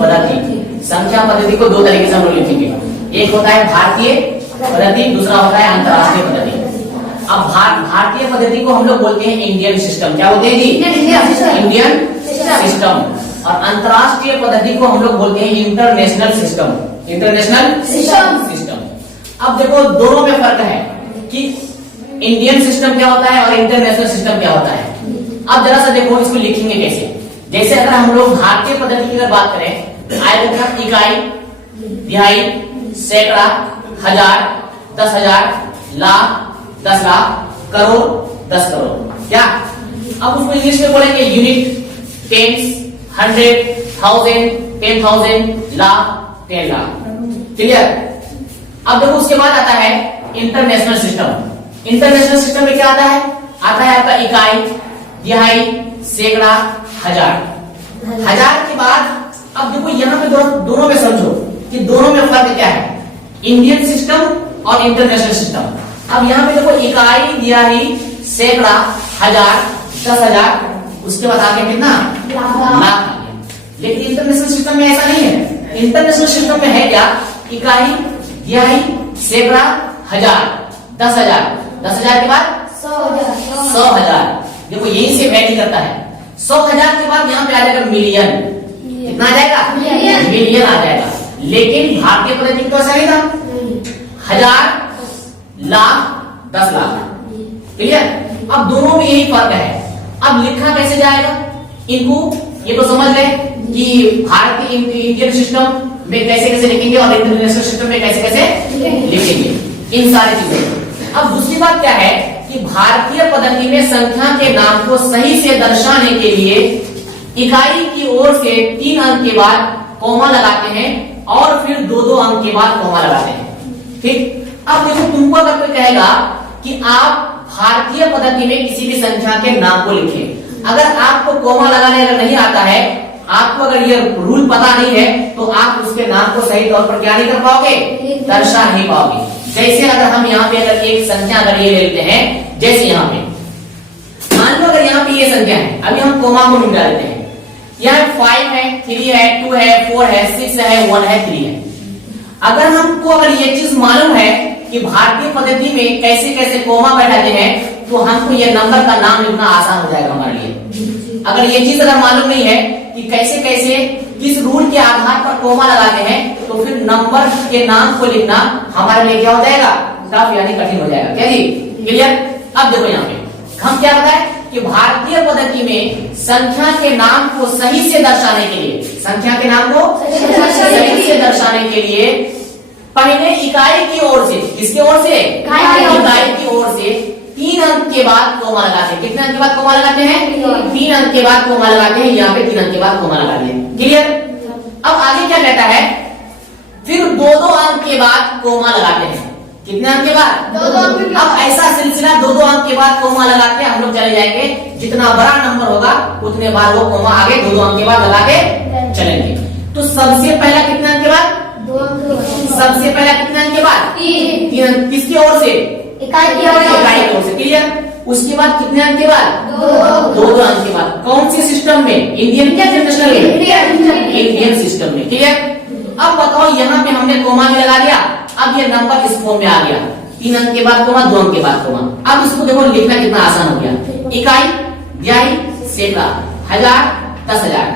पद्धति। संख्या पद्धति को दो तरीके से हम लोग लिखेंगे, एक होता है भारतीय पद्धति, दूसरा होता है अंतरराष्ट्रीय पद्धति। अब भारतीय पद्धति को हम लोग बोलते हैं इंडियन सिस्टम। क्या बोलते हैं जी? Indian system. और अंतरराष्ट्रीय पद्धति को हम लोग बोलते हैं इंटरनेशनल सिस्टम। International system. अब देखो दोनों में फर्क है कि इंडियन सिस्टम क्या होता है और इंटरनेशनल सिस्टम क्या होता है। अब जरा सा देखो इसको लिखेंगे कैसे। जैसे अगर हम लोग भारतीय पद्धति की अगर बात करें, आएगा इकाई, तिहाई, सैकड़ा, हजार, 10,000, लाख, 10 लाख, करोड़, 10 करोड़। क्या अब उसको इंग्लिश में बोलेंगे unit, tens, 100, 1000, 10,000, lakh, 10 lakh. Clear? अब देखो उसके बाद आता है इंटरनेशनल सिस्टम। इंटरनेशनल सिस्टम में क्या आता है? आता है आपका इकाई, तिहाई, सैकड़ा, हजार। हजार के बाद अब देखो यहाँ पे दोनों में समझो कि दोनों में फर्क क्या है, इंडियन सिस्टम और इंटरनेशनल सिस्टम। अब यहाँ पे देखो इकाई, तिहाई, सैकड़ा, हजार, 10,000, उसके बाद आगे कितना? लाख। लेकिन इंटरनेशनल सिस्टम में ऐसा नहीं है। इंटरनेशनल सिस्टम में है क्या? इकाई, तिहाई, सैकड़ा, हजार, 10,000, 10,000 के बाद 100,000। देखो यही से वैल्यू करता है। 100,000 के बाद यहाँ पे आ जाएगा मिलियन। कितना आ जाएगा? मिलियन आ जाएगा। लेकिन भारतीय पद्धति तो ऐसा नहीं था, हजार, लाख, 10 लाख। क्लियर? अब दोनों में यही फर्क है। अब लिखा कैसे जाएगा इनको, ये तो समझ ले कि भारतीय इंडियन सिस्टम में कैसे कैसे लिखेंगे और इंटरनेशनल सिस्टम में कैसे कैसे लिखेंगे, इन सारी चीजें। अब दूसरी बात क्या है कि भारतीय पद्धति में संख्या के नाम को सही से दर्शाने के लिए इकाई की ओर से 3 अंक के बाद कॉमा लगाते हैं और फिर 2-2 अंक के बाद कॉमा लगाते हैं। ठीक? अब देखो तुमको अगर कोई कहेगा कि आप भारतीय पद्धति में किसी भी संख्या के नाम को लिखें, अगर आपको कॉमा लगाने अगर नहीं आता है, आपको अगर ये रूल पता नहीं है, तो आप उसके नाम को सही तौर पर क्या नहीं कर पाओगे? दर्शा नहीं पाओगे। जैसे अगर हम यहाँ पे अगर एक संख्या अगर ये लेते हैं, जैसे यहाँ पे मान लो अगर यहाँ पे ये संख्या है, अभी हम कोमा को मिटा देते हैं। यहाँ 5 है, 3 है, 2 है, 4 है, 6 है, 1 है, 3 है। अगर हमको अगर ये चीज मालूम है कि भारतीय पद्धति में कैसे कैसे कोमा बैठाते हैं, तो हमको ये नंबर का नाम लिखना आसान हो जाएगा हमारे लिए। अगर ये चीज अगर मालूम नहीं है कि कैसे कैसे किस रूल के आधार पर कोमा लगाते हैं, तो फिर नंबर के नाम को लिखना हमारे लिए क्या हो जाएगा? टफ यानी कठिन हो जाएगा। क्या जी? क्लियर? अब देखो यहाँ पे हम क्या बताए कि भारतीय पद्धति में संख्या के नाम को सही से दर्शाने के लिए, संख्या के नाम को सही से दर्शाने के लिए पहले इकाई की ओर से, किसकी ओर से? इकाई की ओर से 3 अंक के बाद कोमा लगाते हैं। कितने अंक के बाद कोमा लगाते हैं? 3 अंक के बाद कोमा लगाते हैं। यहाँ पे 3 अंक के बाद कोमा लगाते हैं। क्लियर? अब आगे क्या कहता है? फिर 2-2 अंक के बाद कोमा लगाते हैं। कितने अंक के बाद? 2-2। अब ऐसा सिलसिला 2-2 अंक के बाद कोमा लगा के हम लोग चले जाएंगे। जितना बड़ा नंबर होगा उतने बार वो कोमा आगे 2-2 अंक के बाद लगा के चलेंगे। तो सबसे पहला कितने अंक के बाद? सबसे पहला कितने अंक के बाद? 3 अंक। किसकी ओर से? इकाई की ओर से। क्लियर? उसके बाद कितने अंक के बाद? 2-2 अंक के बाद। कौन से सिस्टम में? इंडियन क्या इंटरनेशनल? इंडियन सिस्टम में। क्लियर? अब बताओ यहाँ पे हमने कोमा में लगा दिया, अब ये नंबर इस फॉर्म में आ गया। 3 अंक के बाद कोमा, 2 अंक के बाद कोमा। अब इसको देखो लिखना कितना आसान हो गया। इकाई, तिहाई, सैकड़ा, हजार, 10,000,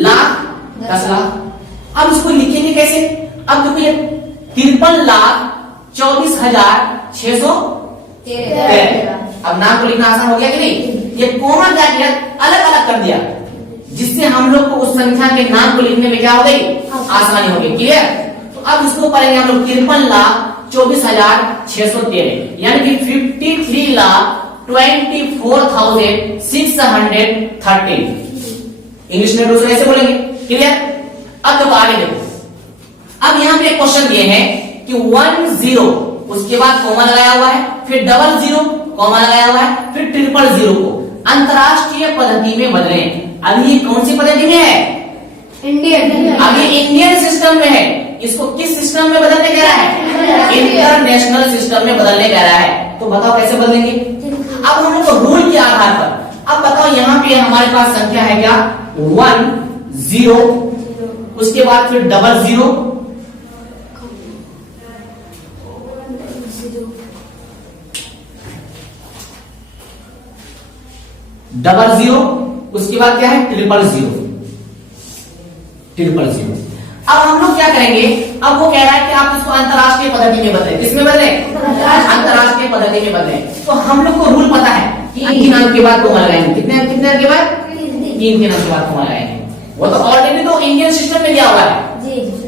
लाख, 10 लाख। अब इसको लिखेंगे कैसे? अब देखो ये 53,24,613। अब नाम को लिखना आसान हो गया कि नहीं? ये कोमा क्या किया? अलग अलग कर दिया, जिससे हम लोग को उस संख्या के नाम को लिखने में क्या हो गई? आसानी हो गई। क्लियर? तो अब इसको पढ़ेंगे हम लोग 53,24,613, यानी कि 53,24,613। इंग्लिश में दूसरे ऐसे बोलेंगे। क्लियर? अब तो आगे देखो, अब यहाँ पे क्वेश्चन दिए हैं कि 10 उसके बाद कोमा लगाया हुआ है, फिर 00 कोमा लगाया हुआ है, फिर 000 को अंतरराष्ट्रीय पद्धति में बदलें। अभी ये कौन सी पद्धति में है? इंडियन। अभी इंडियन सिस्टम में है। इसको किस सिस्टम में बदलने कह रहा है? इंटरनेशनल सिस्टम में बदलने कह रहा है। तो बताओ कैसे बदलेंगे? अब हम लोग रूल के आधार पर, अब बताओ यहाँ पे हमारे पास संख्या है क्या? 10 उसके बाद फिर डबल जीरो, डबल जीरो, उसके बाद क्या है ट्रिपल जीरो, ट्रिपल जीरो। अब हम लोग क्या करेंगे, अब वो कह रहा है कि आप इसको अंतरराष्ट्रीय पद्धति में बदलें। किसमें बदलें? अंतरराष्ट्रीय पद्धति में बदलें। तो हम लोग को रूल पता है कि 3 अंक के बाद कोमा लगाएंगे। कितने अंक के बाद? 3 अंक के बाद कोमा लगाएंगे। वो तो ऑलरेडी तो इंडियन सिस्टम में दिया हुआ है,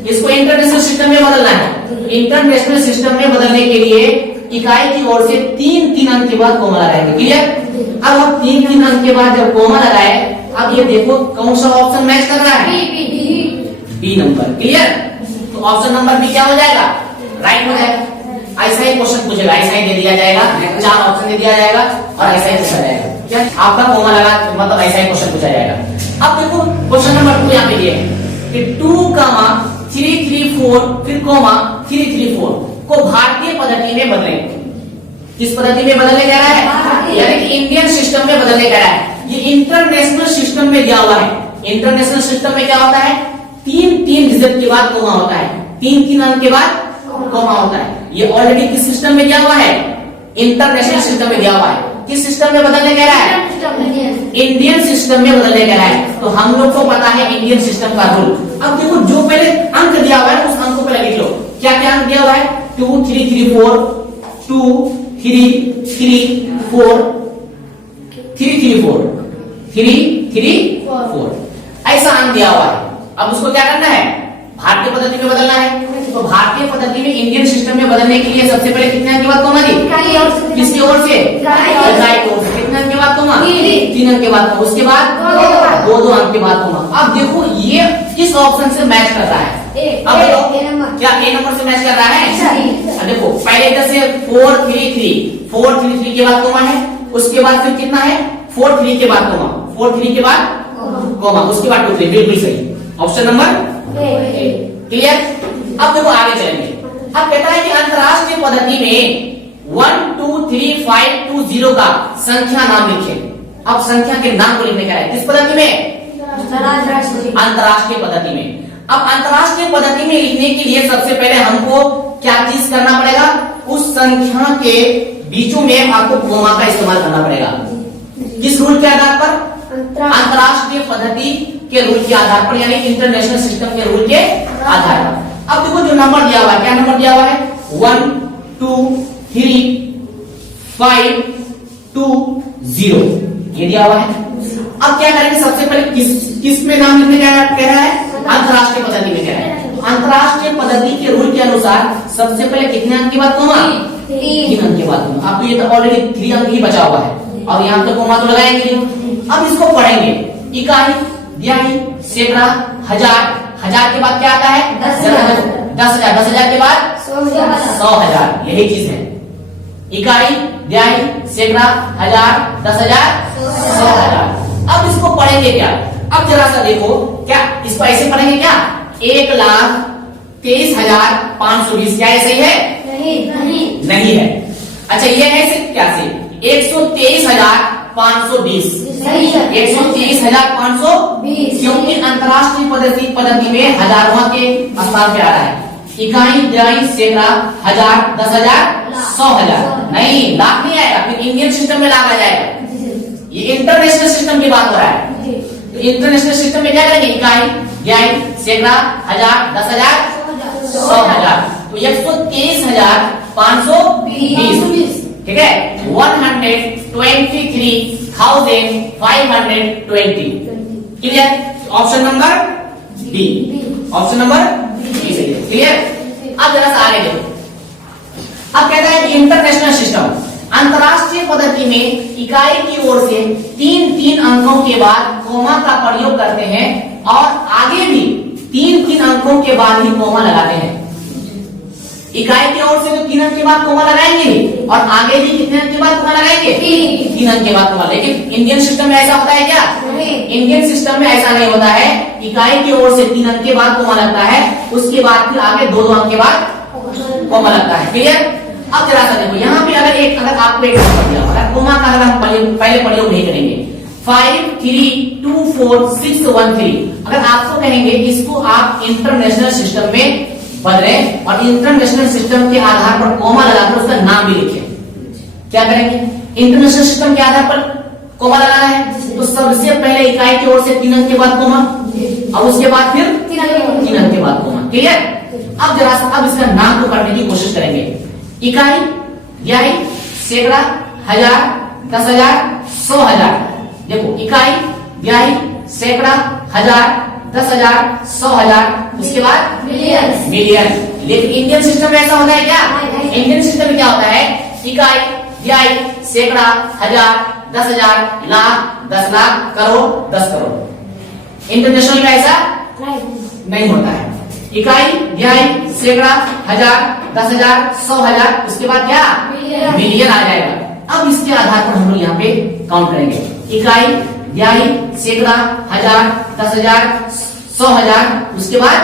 इसको इंटरनेशनल सिस्टम में बदलना है। इंटरनेशनल सिस्टम में बदलने के लिए इकाई की ओर से 3 अंक के बाद कोमा लगाएंगे। क्लियर? अब हम 3 अंक के बाद जब कोमा लगाए, अब ये देखो कौन सा ऑप्शन मैच कर रहा है? B number. क्लियर? तो ऑप्शन नंबर बी क्या हो जाएगा? राइट हो जाएगा। ऐसा ही क्वेश्चन पूछेगा, ऐसा ही दे दिया जाएगा, 4 ऑप्शन दे दिया जाएगा और ऐसा ही पूछा जाएगा। क्या आपका कोमा लगा मतलब ऐसा ही क्वेश्चन पूछा जाएगा। अब देखो क्वेश्चन नंबर 2 यहाँ पे दिए कि 2,334 फिर कोमा 334 को भारतीय पद्धति में बदलें। किस पद्धति में बदलने कह रहा है? यानी कि इंडियन सिस्टम में बदलने कह रहा है। ये इंटरनेशनल सिस्टम में दिया हुआ है। इंटरनेशनल सिस्टम में क्या होता है? 3 डिजिट के बाद कोमा होता है, 3 अंक के बाद कोमा होता है। ये ऑलरेडी किस सिस्टम में दिया हुआ है? इंटरनेशनल सिस्टम में दिया हुआ है। किस सिस्टम में बदलने कह रहा है? इंडियन सिस्टम में बदलने कह रहा है। तो हम लोग को पता है इंडियन सिस्टम का रूल। अब देखो जो पहले अंक दिया हुआ है उस अंक को पहले लिख लो। क्या क्या अंक दिया हुआ है? 2 3 3 4 2 3 3 4 3 3 4 3 3 4 ऐसा अंक दिया हुआ है। अब उसको क्या करना है? भारतीय पद्धति में बदलना है। तो भारतीय पद्धति में इंडियन सिस्टम में बदलने के लिए सबसे पहले कितने अंक के बाद कोमा दी? किसकी ओर से? इकाई की ओर से। कितने अंक के बाद कोमा? 3 अंक के बाद कोमा। उसके बाद 2 अंक के बाद कोमा। अब देखो ये किस ऑप्शन से मैच कर रहा है? अब देखो क्या ए नंबर से मैच कर रहा है? अब देखो पहले इधर से 4 3 3 के बाद कोमा है, उसके बाद फिर कितना है? 4 3 के बाद कोमा, 4 3 के बाद कोमा, उसके बाद 2 3। बिल्कुल सही, ऑप्शन नंबर ए। क्लियर? अब देखो आगे चलेंगे। अब कहता है कि अंतरराष्ट्रीय पद्धति में 1 2 3 5 2 0 का संख्या नाम लिखे। अब संख्या के नाम को लिखने का है किस पद्धति में? अंतरराष्ट्रीय पद्धति में। अब अंतरराष्ट्रीय पद्धति में लिखने के लिए सबसे पहले हमको क्या चीज करना पड़ेगा? उस संख्या के बीचों में आपको कोमा का इस्तेमाल करना पड़ेगा। किस रूल के आधार पर? अंतरराष्ट्रीय पद्धति के रूल के आधार पर, यानी इंटरनेशनल सिस्टम के रूल के आधार पर। अब देखो जो नंबर दिया हुआ है, क्या नंबर दिया हुआ है? 1 2 3 5 2 0 ये दिया हुआ है। अब क्या करेंगे? सबसे पहले किस में नाम लिखने कह रहा है? अंतरराष्ट्रीय पद्धति में कह रहा है। अंतरराष्ट्रीय पद्धति के रूल के अनुसार सबसे पहले कितने अंक के बाद कोमा? 3 अंक के बाद कोमा। अब तो ये तो ऑलरेडी 3 अंक ही बचा हुआ है और यहाँ पे कोमा तो लगाएंगे नहीं। अब इसको पढ़ेंगे। इकाई, दिहाई, सैकड़ा, हजार, हजार के बाद क्या आता है? 10,000, 10,000 के बाद 100,000। यही चीज है। इकाई, दिहाई, सैकड़ा, हजार, 10,000, 100,000। अब इसको पढ़ेंगे क्या? अब जरा सा देखो, क्या इसको ऐसे पढ़ेंगे क्या? 1,23,520। क्या ऐसे ही है? नहीं है। अच्छा ये है क्या से? 123,520। 123,520 क्योंकि अंतरराष्ट्रीय पद्धति में हजारों के स्थान पे आ रहा है। इकाई, दिहाई, सैकड़ा, हजार, 10,000, 100,000। नहीं, लाख नहीं आएगा, फिर इंडियन सिस्टम में लाख आ जाएगा। ये इंटरनेशनल सिस्टम की बात हो रहा है। तो इंटरनेशनल सिस्टम में क्या करेंगे? इकाई, दिहाई, सैकड़ा, हजार, 10,000, 100,000। तो 123,520। ठीक है? 123,520। Clear? Option number B. Option number B सही है। क्लियर? अब जरा सा आगे देखो। अब कहता है कि इंटरनेशनल सिस्टम, अंतरराष्ट्रीय पद्धति में इकाई की ओर से 3 अंकों के बाद कोमा का प्रयोग करते हैं और आगे भी 3 अंकों के बाद ही कोमा लगाते हैं। इकाई की ओर से तो 3 अंक के बाद कोमा लगाएंगे और आगे भी कितने अंक के बाद कोमा लगाएंगे? 3 अंक के बाद कोमा। लेकिन इंडियन सिस्टम में ऐसा होता है क्या? इंडियन सिस्टम में ऐसा नहीं होता है। इकाई की ओर से 3 अंक के बाद कोमा लगता है, उसके बाद फिर आगे 2 अंक के बाद कोमा लगता है। क्लियर? अब जरा सा देखो, यहाँ पे अगर आपको एक नंबर दिया, अगर कोमा का अगर हम पहले प्रयोग नहीं करेंगे 532463। अगर आपको कहेंगे इसको आप इंटरनेशनल सिस्टम में बदलें और इंटरनेशनल सिस्टम के आधार पर कॉमा लगाकर उसका नाम भी लिखें, क्या करेंगे? इंटरनेशनल सिस्टम के आधार पर कॉमा लगाना है तो सबसे पहले इकाई की ओर से 3 अंक के बाद कॉमा, और उसके बाद फिर 3 अंक के बाद कॉमा। क्लियर? अब जरा सा अब इसका नाम को करने की कोशिश करेंगे। इकाई, यानी सैकड़ा, हजार, 10,000, 100,000। देखो इकाई, यानी सैकड़ा, हजार, 10,000, 100,000, उसके बाद मिलियन। लेकिन इंडियन सिस्टम में ऐसा होता है क्या? इंडियन सिस्टम में क्या होता है? इकाई, यानी सैकड़ा, हजार, 10,000, लाख, 10 लाख, करोड़, 10 करोड़। इंटरनेशनल में ऐसा नहीं होता है। इकाई, यानी सैकड़ा, हजार, 10,000, 100,000, उसके बाद क्या? मिलियन आ जाएगा। अब इसके आधार पर हम लोग यहाँ पे काउंट करेंगे। इकाई, यानी सैकड़ा, हजार, 10,000, 100,000, उसके बाद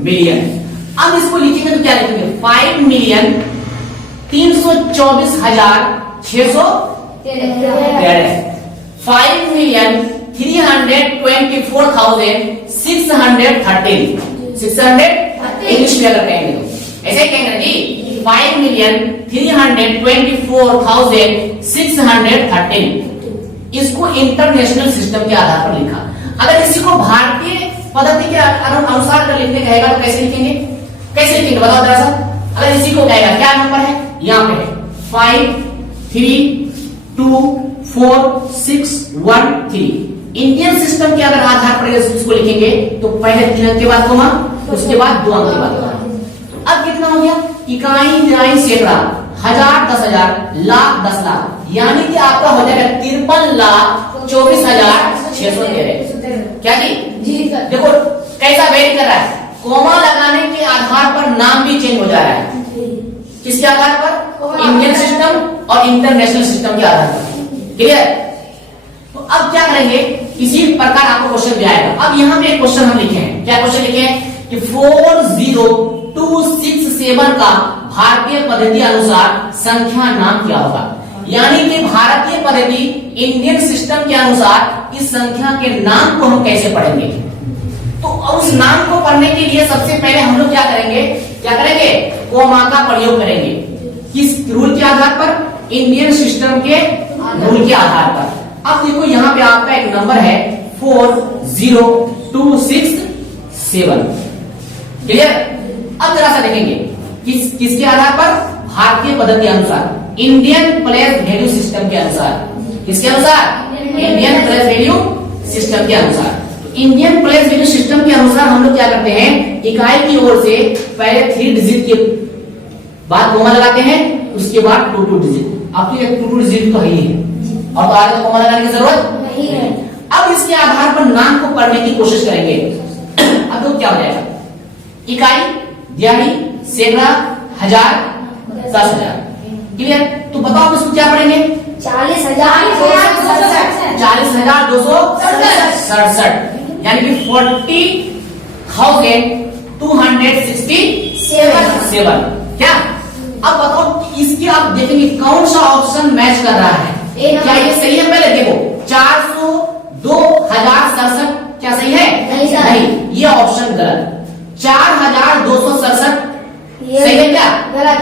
मिलियन। अब इसको लिखेंगे तो क्या लिखेंगे? 5,324,613। 5,324,613। 600 इंग्लिश में अगर कहेंगे तो ऐसे ही कहेंगे जी, 5,324,613। इसको इंटरनेशनल सिस्टम के आधार पर लिखा। अगर इसी को भारतीय पद्धति के अनुसार कर लिखने कहेगा तो कैसे लिखेंगे? बताओ जरा सा। अगर इसी को कहेगा क्या नंबर है? यहाँ पे है 5,324,613। इंडियन सिस्टम के अगर आधार पर इसको लिखेंगे तो पहले 3 अंक के बाद कॉमा, उसके बाद 2 अंक के बाद कॉमा। अब कितना हो गया? इकाई, यानी सैकड़ा, हजार, 10,000, लाख, 10 लाख, यानी कि आपका हो जाएगा 53,24,613। क्या जी? देखो कैसा वेरी कर रहा है। कॉमा लगाने के आधार पर नाम भी चेंज हो जा रहा है। किसके आधार पर? इंडियन सिस्टम और इंटरनेशनल सिस्टम के आधार पर। क्लियर? तो अब क्या करेंगे? इसी प्रकार आपको क्वेश्चन भी आएगा। अब यहाँ पे एक क्वेश्चन हम लिखे हैं। क्या क्वेश्चन लिखे हैं कि 40,267 का भारतीय पद्धति अनुसार संख्या नाम क्या होगा? यानी कि भारतीय पद्धति इंडियन सिस्टम के अनुसार इस संख्या के नाम को हम कैसे पढ़ेंगे? तो उस नाम को पढ़ने के लिए सबसे पहले हम लोग क्या करेंगे? कॉमा का प्रयोग करेंगे। किस रूल के आधार पर? इंडियन सिस्टम के रूल के आधार पर। अब देखो यहाँ पे आपका एक नंबर है 40267। क्लियर? अब जरा सा देखेंगे किसके आधार पर? भारतीय पद्धति अनुसार, इंडियन प्लेस वैल्यू सिस्टम के अनुसार। किसके अनुसार? इंडियन प्लेस वैल्यू सिस्टम के अनुसार। इंडियन प्लेस वैल्यू सिस्टम के अनुसार हम लोग क्या करते हैं? इकाई की ओर से पहले 3 डिजिट के बाद कॉमा लगाते हैं, उसके बाद 2 डिजिट। अब तो 2 डिजिट तो है ही है, और तो आगे कॉमा लगाने की जरूरत नहीं है। अब इसके आधार पर नाम को पढ़ने की कोशिश करेंगे। अब तो क्या हो जाएगा? इकाई, यानी सैकड़ा, हजार, 10,000। क्लियर? तो बताओ इसको क्या पढ़ेंगे? 40,267, यानी कि 40,267। क्या? अब बताओ इसके आप देखेंगे कौन सा ऑप्शन मैच कर रहा है? क्या ये सही है? पहले देखो 402,067 क्या सही है? नहीं, ये ऑप्शन गलत। 4,267 सही है क्या?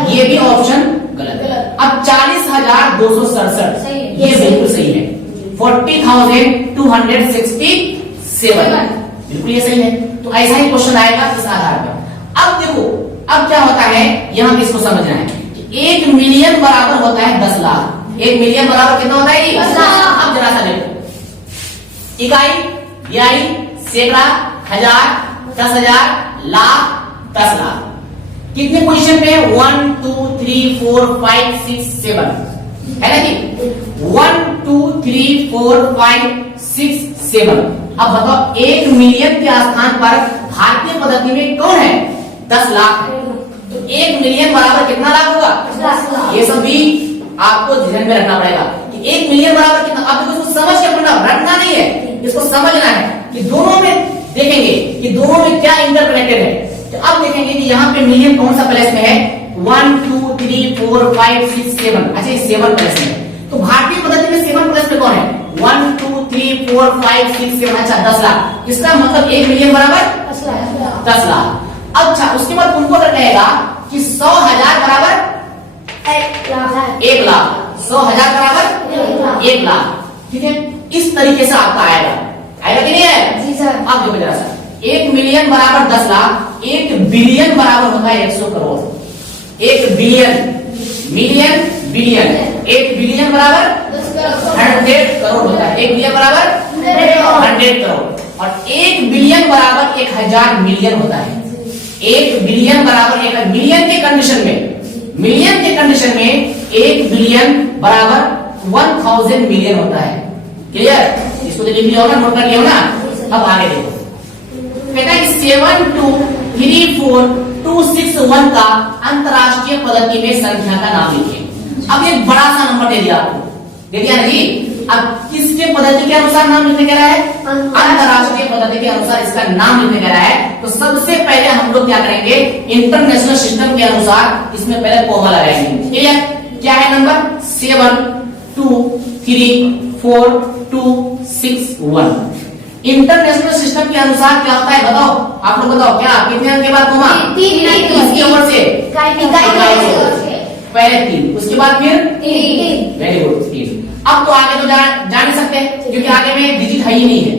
ये भी ऑप्शन गलत। अब 40,267 ये बिल्कुल सही है। 40,267 बिल्कुल ये सही है। तो ऐसा ही क्वेश्चन आएगा इस आधार पर। अब देखो अब क्या होता है, यहाँ पे इसको समझना है कि 1 मिलियन बराबर होता है 10 लाख। 1 मिलियन बराबर कितना होता है? 10 लाख। अब जरा सा देखो, इकाई, यानी सैकड़ा, हजार, 10,000, लाख, 10 लाख। कितने पोजीशन पे? 1 2 3 4 5 6 7 है ना जी? 1 2 3 4 5 6 7। अब बताओ 1 मिलियन के स्थान पर भारतीय पद्धति में कौन है? 10 लाख है। तो 1 मिलियन बराबर कितना लाख होगा? 10 लाख। ये सब भी आपको ध्यान में रखना पड़ेगा कि 1 मिलियन बराबर कितना। अब इसको समझ के पढ़ना, रटना नहीं है, इसको समझना है कि दोनों में देखेंगे कि दोनों में क्या इंटरकनेक्टेड है। तो अब देखेंगे कि यहाँ पे मिलियन कौन सा प्लेस में है? 1 2 3 4 5 6 7। अच्छा, 7 प्लेस में। तो भारतीय पद्धति में 7 प्लेस में कौन है? 1 2 3 4 5 6 7 अच्छा 10 लाख। इसका मतलब 1 मिलियन बराबर 10 लाख। अच्छा उसके बाद तुमको अगर कहेगा कि 100,000 बराबर 1 लाख, 100,000 बराबर 1 लाख, ठीक है। इस तरीके से आपका आएगा कि नहीं है जी सर। आप देखो जरा सा, 1 मिलियन बराबर 10 लाख, 1 बिलियन बराबर होता है 100 crore. 1 billion, million billion, 1 billion बराबर 100 करोड़ होता है। 1 बिलियन बराबर 100 करोड़ और 1 बिलियन बराबर 1000 मिलियन होता है। 1 बिलियन बराबर 1 मिलियन के कंडीशन में, मिलियन के कंडीशन में 1 बिलियन बराबर 1000 मिलियन होता है। क्लियर? इसको तो लिख लिया होगा, नोट कर लिया होगा। अब आगे देखो, कहता है कि 7234261 का अंतरराष्ट्रीय पद्धति में संख्या का नाम लिखिए। अब एक बड़ा सा नंबर दे दिया आपको, दे दिया ना जी। अब किसके पद्धति के अनुसार नाम लिखने कह रहा है? अंतरराष्ट्रीय पद्धति के अनुसार इसका नाम लिखने कह रहा है। तो सबसे पहले हम लोग क्या करेंगे, इंटरनेशनल सिस्टम के अनुसार इसमें पहले कोमा लगाएंगे। क्लियर? क्या है नंबर? 7234261। इंटरनेशनल सिस्टम के अनुसार क्या होता है बताओ, आप लोग बताओ, क्या कितने अंक के बाद कोमा? 3 इसके ऊपर से पहले 3, उसके बाद फिर 3। Very good 3। अब तो आगे तो जा नहीं सकते क्योंकि आगे में डिजिट है ही नहीं है।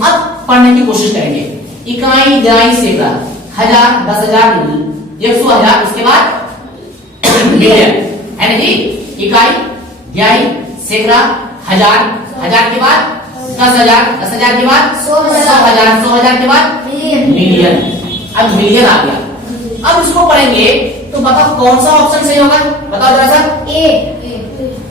अब पढ़ने की कोशिश करेंगे। इकाई, दहाई, सैकड़ा, 1000, 10,000, 100,000, उसके बाद मिलियन, है ना जी। इकाई, दहाई, सैकड़ा, 1000, 1000 के बाद 10,000, 10,000 के बाद 100,000, 100,000 के बाद मिलियन। अब मिलियन आ गया। अब इसको पढ़ेंगे तो बताओ कौन सा ऑप्शन सही होगा, बताओ जरा सा। ए।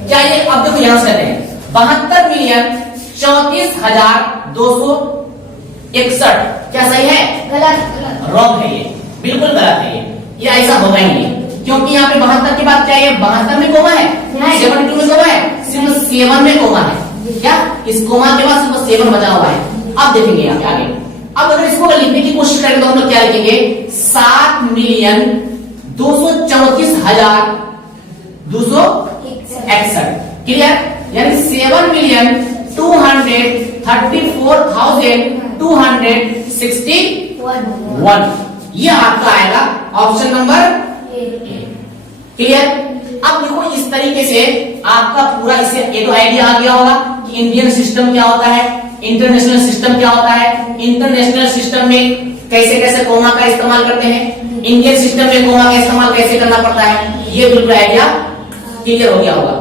क्या ये, अब देखो यहां से कहते हैं 72,34,261, क्या सही है? गलत। रॉन्ग है, ये बिल्कुल गलत है। ये ऐसा होगा ही नहीं, क्योंकि यहाँ पे 72 की बात क्या है? 72 में कोमा है, 72 में कोमा है, सिर्फ 7 में कोमा है। क्या इस कोमा के बाद सिर्फ 7 बचा हुआ है। अब देखेंगे यहाँ पे आगे। अब अगर इसको लिखने की कोशिश करेंगे तो हम लोग क्या लिखेंगे? 7,261,261। क्लियर? यानी 7,234,261। ये आपका आएगा ऑप्शन नंबर ए। क्लियर? अब देखो इस तरीके से आपका पूरा इससे एक तो आइडिया आ गया होगा कि इंडियन सिस्टम क्या होता है, इंटरनेशनल सिस्टम क्या होता है, इंटरनेशनल सिस्टम में कैसे कैसे कोमा का इस्तेमाल करते हैं, इंडियन सिस्टम में कोमा का इस्तेमाल कैसे करना पड़ता है, ये बिल्कुल आइडिया क्लियर हो गया होगा।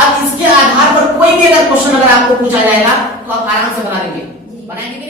अब इसके आधार पर कोई भी अगर क्वेश्चन अगर आपको पूछा जाएगा तो आप आराम से बना देंगे, बनाएंगे।